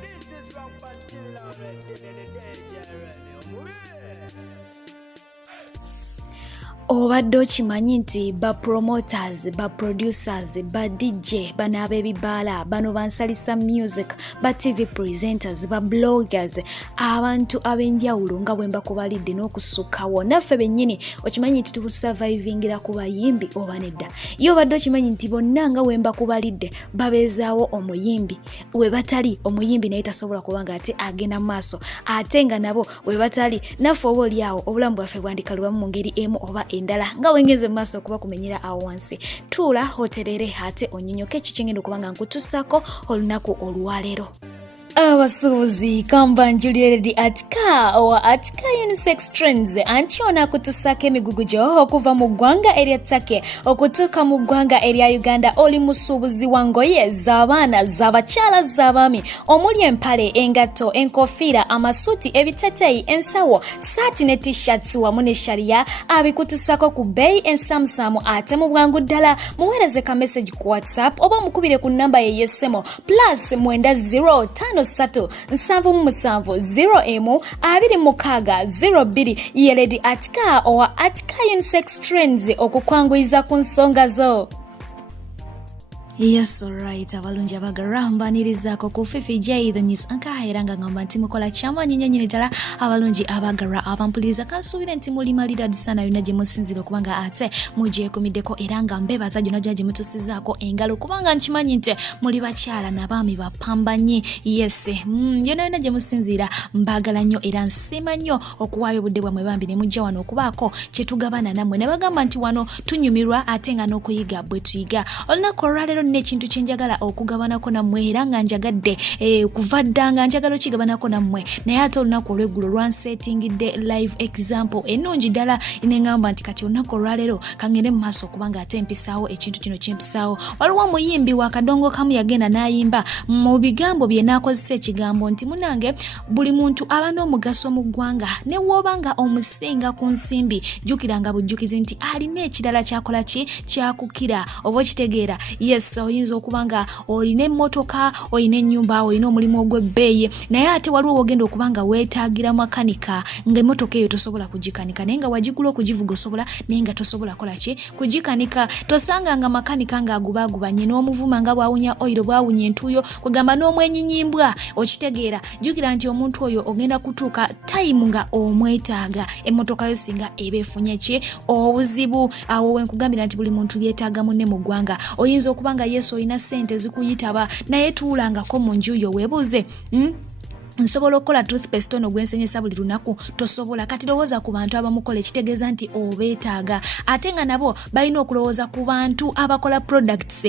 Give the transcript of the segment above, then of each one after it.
This is Rock Pantilla the danger radio. Obadde okimanyi nti ba promoters, ba producers, ba DJ, bano ab'ebibaala, bano bansalisa music, ba TV presenters, ba bloggers, abantu ab'enjawulo nga bwe mbakubalidde n'okusukkawo. Naffe bennyini okimanyi nti tusurvivingira ku bayimbi oba nedda. Ye obadde okimanyi nti bonna nga bwe mbakubalidde babeezaawo omuyimbi. We batali omuyimbi naye tasobola kubanga ate agenda mu maaso. Ate nga nabo we batali naffe oba oliawo obulamu bwaffe bwandikalubamu mu ngeri emu oba endala nga wengenze maaso okuba kumenyera awo wansi. Tuula oterere ate onyonyoke kikingendo kubanga nkutussako olunaku olwaleero. Abasuubuzi kambanjulire atika owa atika unisex trends anti ona kutusako emigugu gyo okuva mu ggwanga erya Turkey okutuuka mu ggwanga erya Uganda. Oli musuubuzi wa ngoye z'abaana z'abakyala z'abaami omuli empale, engatto, enkofiira, amasuuti, ebiteteeyi, ensawo, saati ne t-shirts wamu ne sharia abikutusako ku bbeeyi ensamusamu ate mu bwangu ddala. Muweereze ka message ku WhatsApp oba mukubire ku nnamba ye y'essimu +90 377 ye Lady Atika owa Atika Unisex Trends okukwanguyiza ku nsonga zo. Yes, alright. Abalungi abagarambanirizaako ku Fifi J the news ankaayera nga ngamba nti mukola kyama nyinyi ddala. Abalungi abagara abampuliriza kansuubire nti muli malira disana yonna gye musinzira okubanga ate mugyekumiddeko era nga mbebaza gyonna gye mutusizaako engalo kubanga nkimanyi nti muli bakyala n'abaami bapambanyi. Yes, yonna gye musinzira mbagala nnyo era nsiima nnyo okuwaayo obudde bwammwe bambi ne mujja wano okubaako kye tugabana nammwe ne bagamba nti wano tunyumirwa ate nga n'okuyiga bwe tuyiga. Olunaku olwaleero n'ekintu kye njagala okugabanako nammwe era nga njagadde kuva ddanga njagala okigabanako nammwe naye ate olunaku olw'eggulo lwansetingidde live example ennungi ddala neŋŋamba nti kati olunaku olwaleero kangende mu maaso okubanga ate mpisaawo ekintu kino kyempisaawo. Waliwo omuyimbi wa kadongo kamu yagenda n'ayimba mu bigambo bye n'akozesa ekigambo nti munange buli muntu aba n'omugaso mu ggwanga ne w'oba nga omusinga ku nsimbi jjukiranga bujjukizi nti alina ekirala kyakola ki kyakukira oba okitegeera. Yes, oyinza okuba nga olina emmotoka, olina ennyumba, olina omulimu ogw'ebbeeyi naye ate waliwo wogenda okuba nga weetaagira makanika ng'emmotoka eyo tosobola kugikanika naye nga wagigula okugivuga osobola naye nga tosobola kola ki kugikanika. Tosanga nga makanika ng'agubaagubanye n'omuvuma nga bwawunya oyiro bwawunya entuuyo kwegamba n'omwenyinyimbwa okitegeera. Jjukira nti omuntu oyo ogenda kutuuka tayimu nga omwetaaga emmotoka yo singa eba efunye ki obuzibu. Awo wenkugambira nti buli muntu yeetaaga munne mu ggwanga. Oyinza okuba nga Yesu olina ssente zikuyitaba naye tuulangako mu nju yo weebuuze nsobola okukola toothpaste ono gwensenyesa buli lunaku tosobola. Kati lowooza ku bantu abamukola ekitegeeza nti obeetaaga ate nga nabo balina okulowooza ku bantu abakola products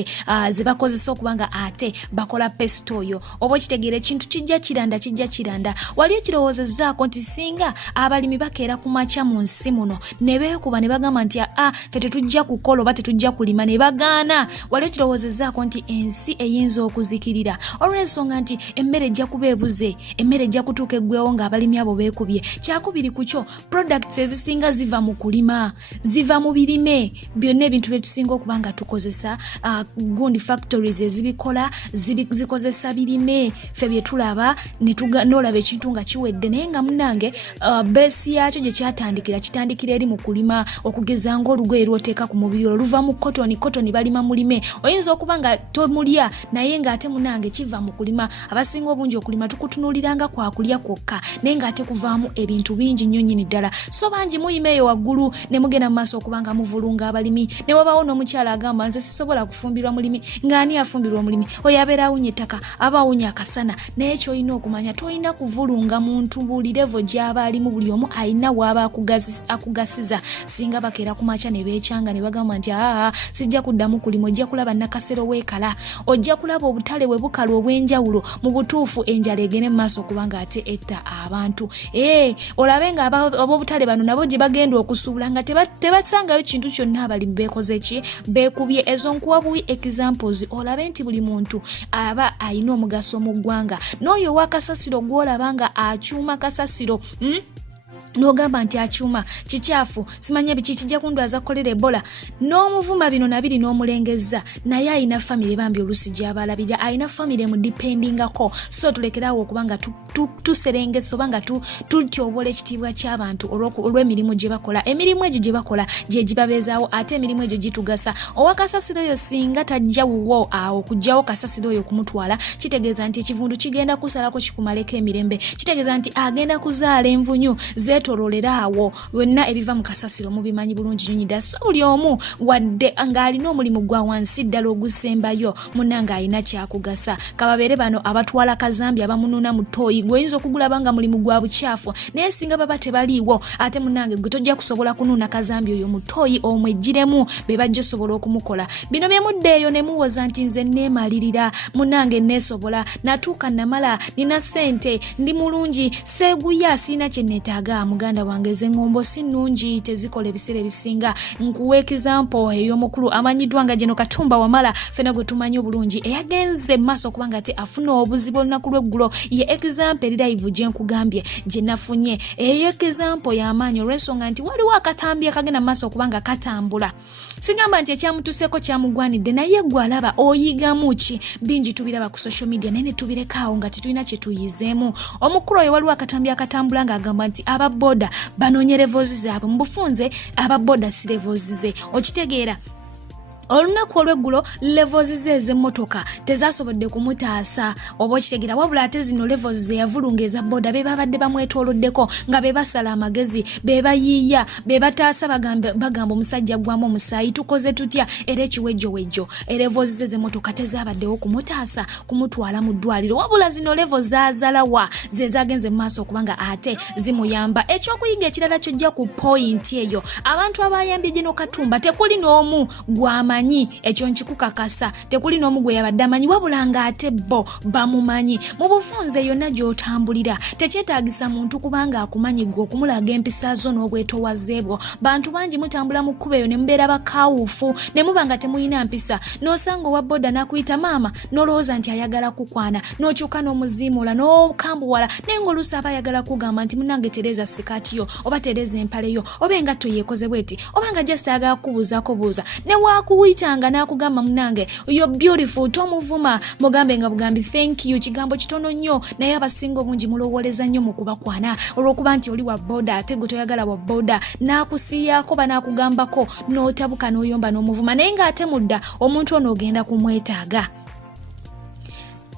ze bakozesa okuba nga ate bakola paste oyo oba okitegeera ekintu kijja kiranda. Wali ekirowoozezaako nti singa abalimi bakeera ku makya mu nsi muno ne beekuba ne bagamba nti ffe tetujja kukola oba tetujja kulima ne bagaana. Wali ekirowoozezaako nti ensi eyinza okuzikirira olw'ensonga nti emmere ejja kuba ebuze, emmere ejja kutuuka eggwewo ng'abalimi abo beekubye. Kyakubiri ku kyo products ezisinga ziva mu kulima, ziva mu birime. Byonna ebintu bye tusinga okuba nga tukozesa gundi factories ezibikola zikozesa birime. Ffe bye tulaba n'olaba ekintu nga kiwedde naye nga munnange beesi yakyo gye kitandikira eri mu kulima okugeza ng'olugoye lwoteeka ku mubiri oluva mu cotton balima mulime. Oyinza okuba nga tomulya naye ng'ate munnange kiva mu kulima. Abasinga obungi okulima tukutunuulira nga kwakulya kwokka naye ng'ate kuvaamu ebintu bingi nnyo nnyini ddala. So bangi muyima eyo waggulu ne mugenda mu maaso okuba nga muvulunga abalimi ne wabaawo n'omukyala agamba nze sisobola kufumbirwa mulimi. Ng'ani afumbirwa mulimi? Oyo abeera awunya ettaka, aba awunya akasana. Naye ky'olina okumanya tolina kuvulunga muntu buli levo gy'aba alimu. Buli omu alina w'aba akugasiza. Singa bakeera ku makya ne beekyanga ne bagamba nti sijja kuddamu kulima, ojja kulaba nakasero weekala, ojja kulaba obutale bwe bukala obw'enjawulo. Mu butuufu enjala egende mu maaso okubanga ate etta abantu. Olabe nga ab'obutale bano nabo gye bagenda okusuubula nga tebasangayo kintu kyonna abalimi beekoze ki beekubye. Ezo nkuwa buwi examples olabe nti buli muntu aba alina omugaso mu ggwanga. N'oyo ow'akasasiro gw'olaba nga akyuma kasasiro n'ogamba nti achuma kikyafu simanya biki kijja kundwaza kolera Ebola n'omuvuma bino nabiri n'omulengeza naye ayina family bambi olusi gy'abalabira ayina family mu dependingako so tulekerawo okubanga tuserengesa obanga tutyobola ekitiibwa ky'abantu olw'emirimu gye bakola emirimu egyo gye bakola gye gibabeezaawo ate emirimu egyo gitugasa owakasasiro oyo singa tajja wuwo awo kujjawo kasasiro oyo kumutwala kitegeeza nti ekivundu kigenda kusalako kikumaleko emirembe kitegeeza nti agenda kuzaala envunyu zeetololera awo byonna ebiva mu kasasiro mubimanyi bulungi nyonyida so buli omu wadde ng'alina omulimu gwa wansi ddala ogusembayo munnange alina kyakugasa kababeere bano abatwala kazambi abamununa mu ttooyi gw'oyinza okugulaba nga mulimu gwa bukyafu naye singa baba tebaliiwo ate munnange gwe tojja kusobola kunuuna kazambi oyo mu ttooyi omwejjiremu be bajja osobola okumukola bino bye muddeeyo ne muwoza nti nze neemalirira munnange neesobola natuuka namala nina ssente ndi mulungi seeguya sirina kye neetaaga muganda wange ze ngombo si nnungi tezikola ebiseera ebisinga nkuwa example ey'omukulu amanyiddwa nga Jeno Katumba Wamala fena gwe tumanyi obulungi eyagenze maaso okubanga ate afuna obuzibu olunaku lw'eggulo ye example live gye nkugambye gye nafunye eyo example y'amaanyi olw'ensonga nti waliwo akatambi akagenda maaso okubanga katambula sigamba nti ekyamutuseeko kyamugwanidde naye gwe alaba oyigamu ki bingi tubiraba ku social media naye ne tubirekaawo nga tetulina kye tuyizeemu omukulu oyo waliwo akatambi akatambula ng'agamba nti ababoda banoonye levels zaabwe mu bufunze ababoda si levels ze okitegeera olunaku olw'eggulo levels ze ez'emmotoka tezasobodde kumutaasa oba okitegeera wabula ate zino levels ze yavulunga eza boda be babadde bamwetooloddeko nga be basala amagezi be bayiiya be bataasa bagamba omusajja gwamu omusaayi tukoze tutya era ekiwejjowejjo levels ze ez'emmotoka tezabaddewo kumutaasa kumutwala mu ddwaliro wabula zino levels zaazalawa ze zagenze mu maaso okubanga ate zimuyamba ekyokuyiga ekirala kyojja ku point eyo abantu abayambye Jeno Katumba tekuli n'omu gwama ekyo nkikukakasa tekuli n'omu gwe yabadde amanyi wabula ng'ate bo bamumanyi mu bufunze yonna gy'otambulira tekyetaagisa muntu kubanga akumanyi gwe okumulaga empisa zo n'obwetowaze bwo bantu bangi mutambula mu kkubo eyo ne mubeera bakawufu ne muba nga temulina mpisa n'osanga owa boda n'akuyita maama n'olowooza nti ayagala kukwana n'okyuka n'omuziimuula n'okambuwala naye ng'oluusi aba ayagala kugamba nti munnange tereeza sikaati yo oba tereeza empale yo oba engatto yeekoze bweti oba nga jasi ayagala kubuuzaako buuza ne waakuyitanga n'akugamba munnange you're beautiful tomuvuma mugambe nga bugambi thank you kigambo kitono nnyo naye abasinga obungi mulowooleza nnyo mu kubakwana olw'okuba nti oli wa boda ate gwe toyagala wa boda n'akusiyaako banaakugambako n'otabuka n'oyomba n'omuvuma naye ng'ate mudda omuntu ono ogenda kumwetaaga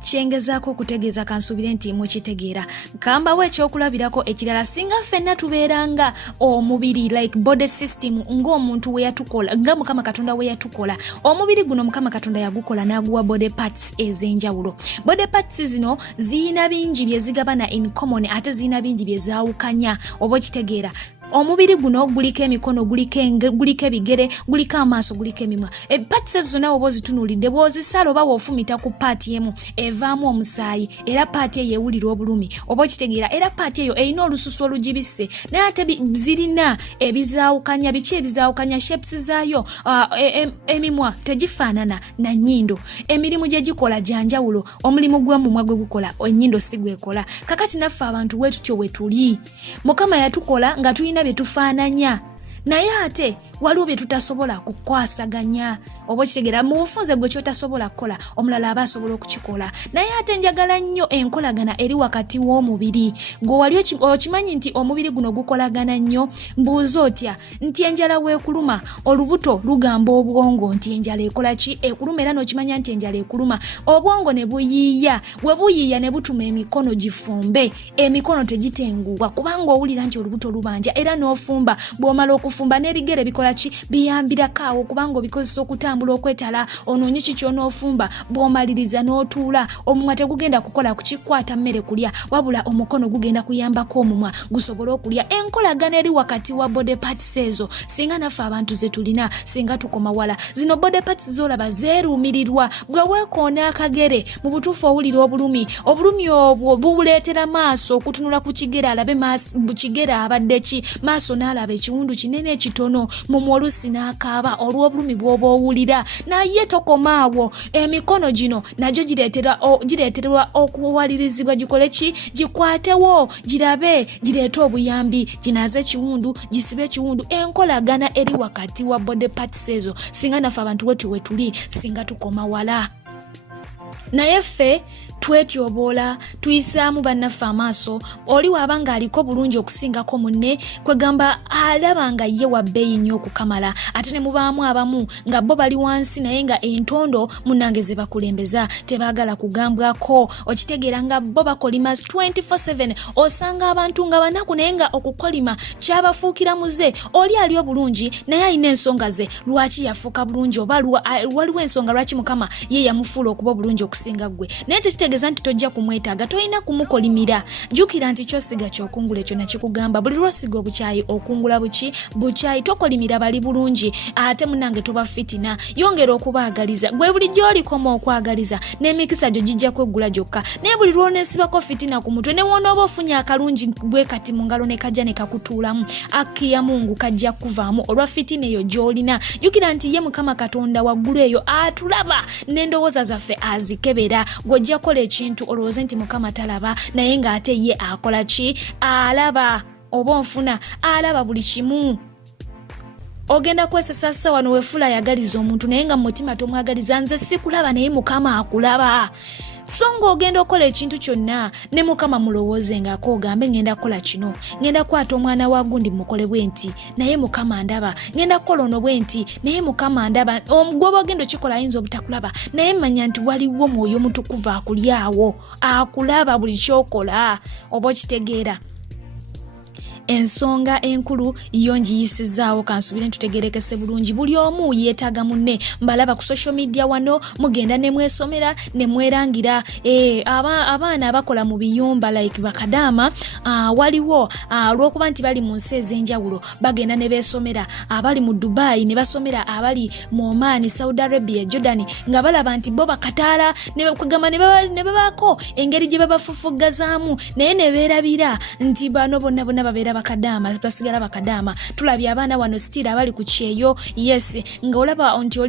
kyengezaako okutegeeza kansuubire nti mukitegeera kambawo ekyokulabirako ekirala singa ffenna tubeeranga omubiri like body system ng'omuntu we yatukola nga Mukama Katonda we yatukola omubiri guno Mukama Katonda yagukola n'aguwa body parts ez'enjawulo body parts zino ziyina bingi bye zigabana in common ate ziyina bingi bye zaawukanya oba okitegeera omubiri guno guliko emikono guliko ebigere guliko amaaso guliko emimwa parts ezo nawe oba ozitunuulidde bw'ozisala oba w'ofumita ku paati emu evaamu omusaayi era paati eyo ewulira obulumi oba okitegeera era paati eyo erina olususu olugibisse naye ate zirina ebizaawukanya biki ebizaawukanya shapes zaayo emimwa tegifaanana na nnyindo emirimu gye gikola gyanjawulo omulimu gw'omumwa gwe gukola ennyindo si gwekola kakati naffe abantu wetutyo wetuli Mukama yatukola nga tulina bye tufaananya naye ate waliwo bye tutasobola kukwasaganya oba okitegeera mu bufunze gwe kyotasobola kukola omulala aba asobola okukikola naye ate njagala nnyo enkolagana eri wakati w'omubiri gwe wali okimanyi nti omubiri guno gukolagana nnyo mbuuza otya nti enjala weekuluma olubuto lugamba obwongo nti enjala ekola ki ekuluma era n'okimanya nti enjala ekuluma obwongo ne buyiiya bwe buyiiya ne butuma emikono gifumbe emikono tegitenguwa kubanga owulira nti olubuto lubanja era n'ofumba bw'omala okufumba n'ebigere bikola ki biyambirako awo kubanga obikozesa okutambula okwetala onoonye ki ky'onoofumba bw'omaliriza n'otuula omumwa tegugenda kukola kukikwata mmere kulya wabula omukono gugenda kuyambako omumwa gusobole okulya enkolagana eri wakati wa body parts ezo singa naffe abantu ze tulina singa tukoma wala zino body parts z'olaba zeeruumirirwa gwe weekoona akagere mu butuufu owulira obulumi obwo bubuleetera maaso okutunula ku kigere alabe kigere abadde ki maaso n'alaba ekiwundu kinene ekitono mu omumwa oluusi n'akaaba olw'obulumi bw'oba owulira naye tokomaawo emikono gino nagyo gireeterwa okuwalirizibwa gikole ki gikwatewo girabe gireete obuyambi ginaaze ekiwundu gisibe ekiwundu enkolagana eri wakati wa body parts ezo singa naffe abantu wetu wetuli singa tukoma wala naye ffe twetyoboola tuyisaamu bannaffe amaaso oli waabanga aliko bulungi okusingako munne kwegamba alaba nga ye wa bbeeyi nnyo okukamala ate ne mubaamu abamu nga bo bali wansi naye nga entondo munnange ze bakulembeza tebaagala kugambwako okitegeera nga bo bakolima 24/7 osanga abantu nga banaku naye nga okukolima kyabafuukira muze oli ali obulungi naye alina ensonga ze lwaki yafuuka bulungi oba waliwo ensonga lwaki mukama ye yamufuula okuba obulungi okusinga ggwe naye tekitegeeza nti tojja kumwetaaga tolina kumukolimira jjukira nti kyosiga kyokungula ekyo nakikugamba buli lwosiga obukyayi okungula bukyayi tokolimira bali bulungi ate munange toba fitina yongera okubaagaliza gwe buli gy'olikoma okwagaliza n'emikisa gyo gijja kweggula gyokka naye buli lw'oneesibako fitina ku mutwe ne wonooba ofunye akalungi bwe kati mu ngalo ne kajja ne kakutuulamu akki ya Mungu kajja kuvaamu olwa fitina eyo gy'olina jjukira nti ye Mukama Katonda waggulu eyo atulaba n'endowooza zaffe azikebera gw'ojja kola ekintu olowooze nti Mukama talaba naye ng'ate ye akola ki alaba oba onfuna alaba buli kimu ogenda kwesesasa wano wefula yagaliza omuntu naye nga mu mutima tomwagaliza nze sikulaba naye Mukama akulaba so ng'ogenda okola ekintu kyonna ne Mukama mulowoozengaako ogambe ngenda kukola kino ngenda kwata omwana wa gundi mukole bwe nti naye Mukama ndaba ngenda kukola ono bwe nti naye Mukama ndaba gwoba ogenda okikola ayinza obutakulaba naye manya nti waliwo Mwoyo Mutukuvu akulyawo akulaba buli kyokola oba okitegeera ensonga enkulu yo ngiyisizaawo kansubire ntutegerekese bulungi buli omu yeetaaga munne mbalaba ku social media wano mugenda ne mwesomera ne mwerangira abaana abakola mu biyumba like bakadaama waliwo olw'okuba nti bali mu nsi ez'enjawulo bagenda ne beesomera abali mu Dubai ne basomera abali mu Oman, Saudi Arabia, Jordan nga balaba nti bo bakataala ne kugamba ne babaako engeri gye babafufugazaamu naye ne beerabira nti bano bonna babeera bakadaama basigala bakadaama tulabye abaana wano stira abali ku kyeyo yes nga olaba nti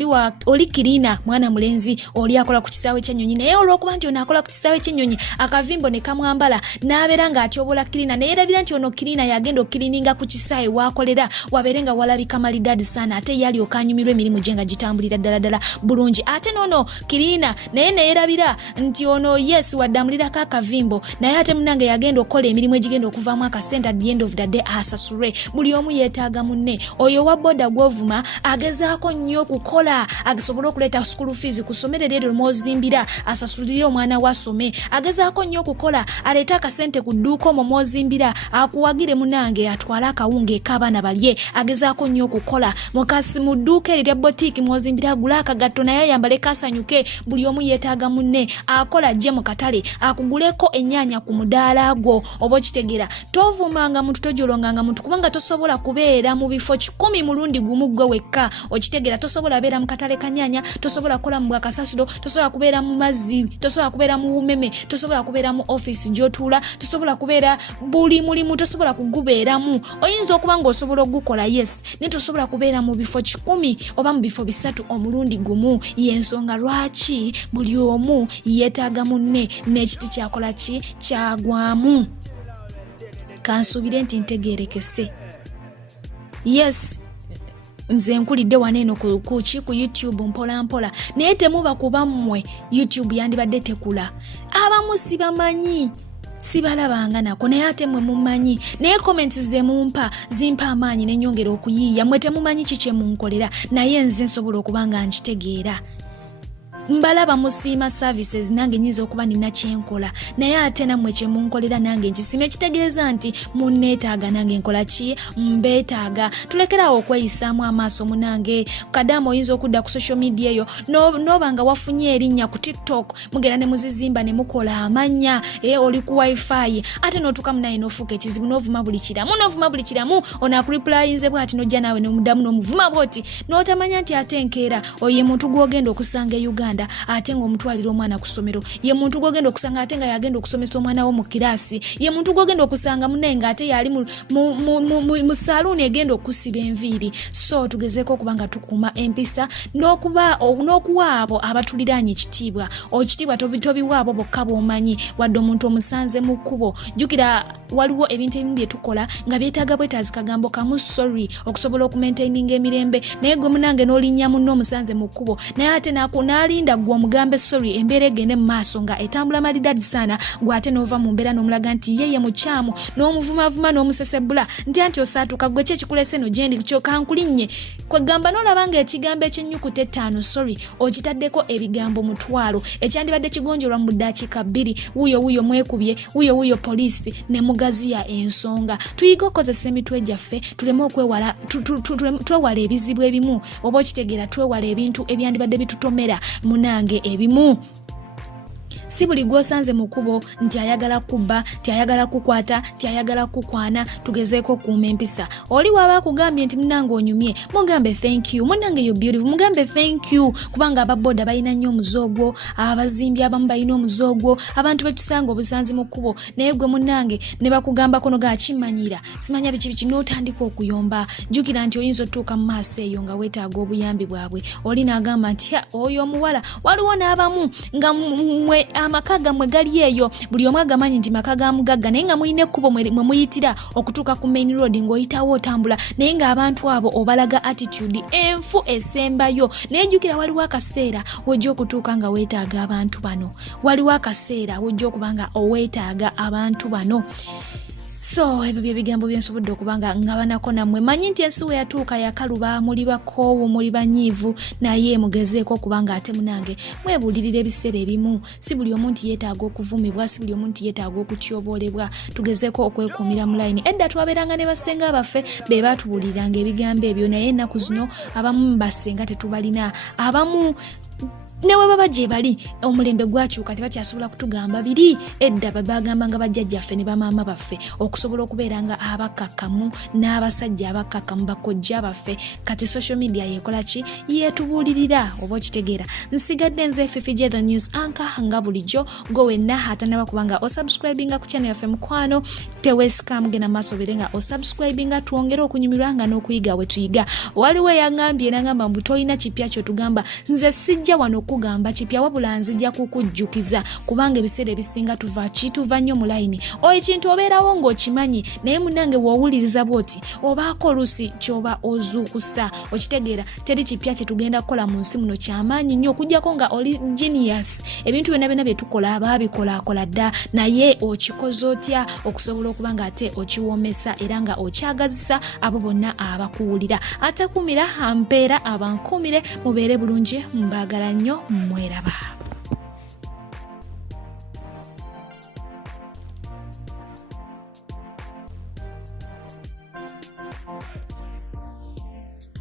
oli kirina mwana mulenzi oli akola ku kisaawe ky'ennyonyi naye olw'okuba nti ono akola ku kisaawe ky'ennyonyi akavimbo ne kamwambala n'abeera ng'atyobola kirina naye erabira nti ono kirina yagenda okirininga ku kisaawe waakolera wabeere nga walabika malidaadi sana ate yali okanyumirwa emirimu gye nga gitambulira ddala bulungi ate n'ono kirina naye neerabira nti ono yes waddamulirako akavimbo naye ate munange yagenda okukola emirimu egigenda okuvaamu akasente at the end of the day asasulwe buli omu yeetaaga munne oyo wa boda gw'ovuma agezaako nnyo okukola agisobola okuleeta school fees ku ssomero eryo mw'ozimbira asasulire omwana wasome agezaako nnyo okukola aleete akasente ku dduuka omwo mw'ozimbira akuwagire munange atwale akawunga ek'abaana balye agezaako nnyo okukola mukasi mu dduuka eryo lya botiiki mw'ozimbira agule akagatto naye ayambale kasanyuke buli omu yeetaaga munne akola ajje mu katale akuguleko ennyaanya ku mudaala gwo oba okitegeera tovumanga muntu tojolonganga muntu kubanga tosobola kubeera mu bifo 10 mulundi gumu gwe wekka okitegeera tosobola beera mu katale kanyaanya tosobola kola mu bwakasasulo tosobola kubeera mu mazzi tosobola kubeera mu bumeme tosobola kubeera mu office gy'otuula tosobola kubeera buli mulimu tosobola kugubeeramu oyinza okuba ng'osobola okugukola yes naye tosobola kubeera mu bifo 10 oba mu bifo 3 omulundi gumu y'ensonga lwaki buli omu yeetaaga munne n'ekiti kyakola ki kyagwamu kansubire nti ntegeerekese yes nze nkulidde waneeno ku YouTube mpola naye temuba kuba mmwe YouTube yandibadde tekula abamu sibamanyi sibalabanga nako naye ate mwe mumanyi naye comments ze mumpa zimpa amaanyi n'ennyongera okuyiiya mwe temumanyi kiki munkolera naye nze nsobola okuba nga nkitegeera mbalaba musiima services nange nyinza okuba nina kyenkola naye ate nammwe kyemunkolera nange nkisima ekitegeeza nti munneetaaga nange nkola ki mbeetaaga tulekerawo okweyisaamu amaaso munange kadaama oyinza okudda ku social media eyo nooba nga wafunye erinnya ku TikTok mugenda ne muzizimba ne mukola amannya oli ku wifi ate n'otuuka munaye n'ofuuka ekizibu n'ovuma buli kiramu onaakuriplayinze bw'ati n'ojja naawe n'omuddamu n'omuvuma bw'oti n'otamanya nti ate enkeera oyo ye muntu gw'ogenda okusanga e Uganda muganda ate ng'omutwalira omwana ku ssomero, ye muntu gw'ogenda okusanga ate nga yagenda okusomesa omwana wo mu kiraasi, ye muntu gw'ogenda okusanga munne nga ate yali mu saaluuni egenda okusiba enviiri. So tugezeeko okuba nga tukuuma empisa n'okuwa abo abatuliraanye ekitiibwa. Ekitiibwa tobiwa abo bokka b'omanyi wadde omuntu omusanze mu kkubo. Jjukira waliwo ebintu ebimu bye tukola nga byetaaga bwetaazi kagambo kamu sorry okusobola okumaintaininga emirembe, naye gwe munange n'olinnya munno omusanze mu kkubo naye ate n'alinda gwe omugambe sorry embeera egende mu maaso nga etambula malidadi sana, gwe ate n'ova mu mbeera n'omulaga nti ye mukyamu n'omuvumavuma n'omusesebula nti osaatuka gwe ki ekikulese no gyendi kyokka nkulinnye. Kwegamba n'olaba nga ekigambo ekyennyukuta 5 sorry okitaddeko ebigambo 1,000 ekyandibadde kigonjolwa mu ddakiika 2 wuuyo mwekubye wuuyo poliisi ne mugaziya ensonga. Tuyiga okukozesa emitwe gyaffe tuleme twewala ebizibu ebimu oba okitegeera twewala ebintu ebyandibadde bitutomera munange ebimu. Si buli gw'osanze mu kkubo nti ayagala kubba, nti ayagala kukwata, nti ayagala kukwana. Tugezeeko kuuma empisa. Oli waba akugambye nti munnange onyumye, mugambe thank you, munnange you beautiful, mugambe thank you, kubanga ababoda balina nnyo omuzoogwo, abazimbi abamu balina omuzoogwo, abantu betusanga obusanzi mu kkubo naye gwe munnange ne bakugambako noga kimanyira simanya biki n'otandika okuyomba. Jjukira nti oyinza otuuka mu maaso eyo nga weetaaga obuyambi bwabwe. Oli n'agamba nti oyo omuwala waliwo n'abamu nga mwe amaka gammwe gali eyo buli omu agamanyi nti maka ga mugagga naye nga muyina ekkubo mwe muyitira okutuuka ku main road ng'oyitawo otambula naye ng'abantu abo obalaga attitude enfu esembayo. Naye jjukira waliwo akaseera wojja okutuuka nga weetaaga abantu bano, waliwo akaseera wojja okuba nga oweetaaga abantu bano. So ebyo byebigambo byensobodde okubanga ngabanako nammwe. Manyi nti ensi we yatuuka yakaluba, muli bakoowu muli banyiivu, naye mugezeeko okubanga ate munange mwebulirira ebiseera ebimu. Si buli omuntu yeetaaga okuvumibwa, si buli omuntu yeetaaga okutyoboolebwa. Tugezeeko okwekuumira mu layini. Edda twabeeranga ne basenga baffe be baatubuuliranga ebigambo ebyo naye ennaku zino abamu basenga tetubalina, abamu newe baba gye bali omulembe gwakyuka tebakyasobola kutugamba biri. Edda babagambanga bajjajjaffe ne bamaama baffe okusobola okubeeranga abakakkamu n'abasajja abakakkamu bakojja baffe. Kati social media yekola ki? Yeetubuulirira oba okitegeera. Nsigadde nze FFJ the News Anchor nga bulijjo gwe wenna atanaba kubanga osubscribinga ku channel yaffe mukwano teweesikamu genda maaso beere nga osubscribinga twongere okunyumirwa nga n'okuyiga we tuyiga. Waliwo eyangambye n'agamba mbu tolina kipya kyotugamba. Nze sijja wano kugamba kipya wabula nzijja kukujjukiza kubanga ebiseera ebisinga tuva nnyo mu layini. Ekintu obeerawo ng'okimanyi naye munnange bw'owuliriza bw'oti obaako oluusi ky'oba ozuukusa. Okitegeera teri kipya kye tugenda kukola mu nsi muno kyamaanyi nnyo okuggyako nga oli genius. Ebintu byonna bye tukola baabikolakola dda naye okikoze otya okusobola okuba nga ate okiwoomesa era nga okyagazisa abo bonna abakuwulira. Atakumira ampeera abankumire mubeere bulungi, mbaagala nnyo, mweraba.